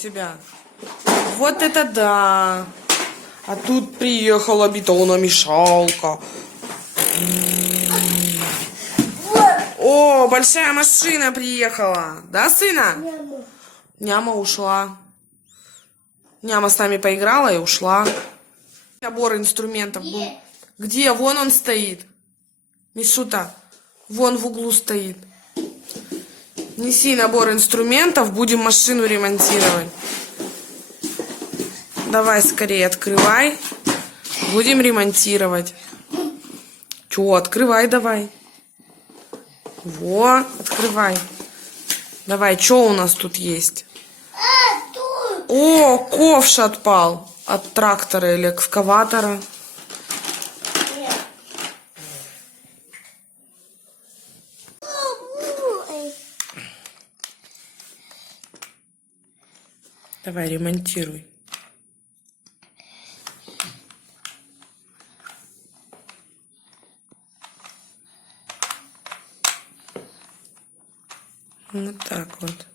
тебя. Вот это да. А тут приехала бетономешалка. О, большая машина приехала. Да, сына? Няма ушла. Няма с нами поиграла и ушла. Набор инструментов был. Где? Вон он стоит. Мишута, вон в углу стоит. Неси набор инструментов, будем машину ремонтировать. Давай скорее открывай. Будем ремонтировать. Чё, открывай давай. Во, открывай. Давай, что у нас тут есть? О, ковш отпал от трактора или экскаватора. Давай, ремонтируй. Вот так вот.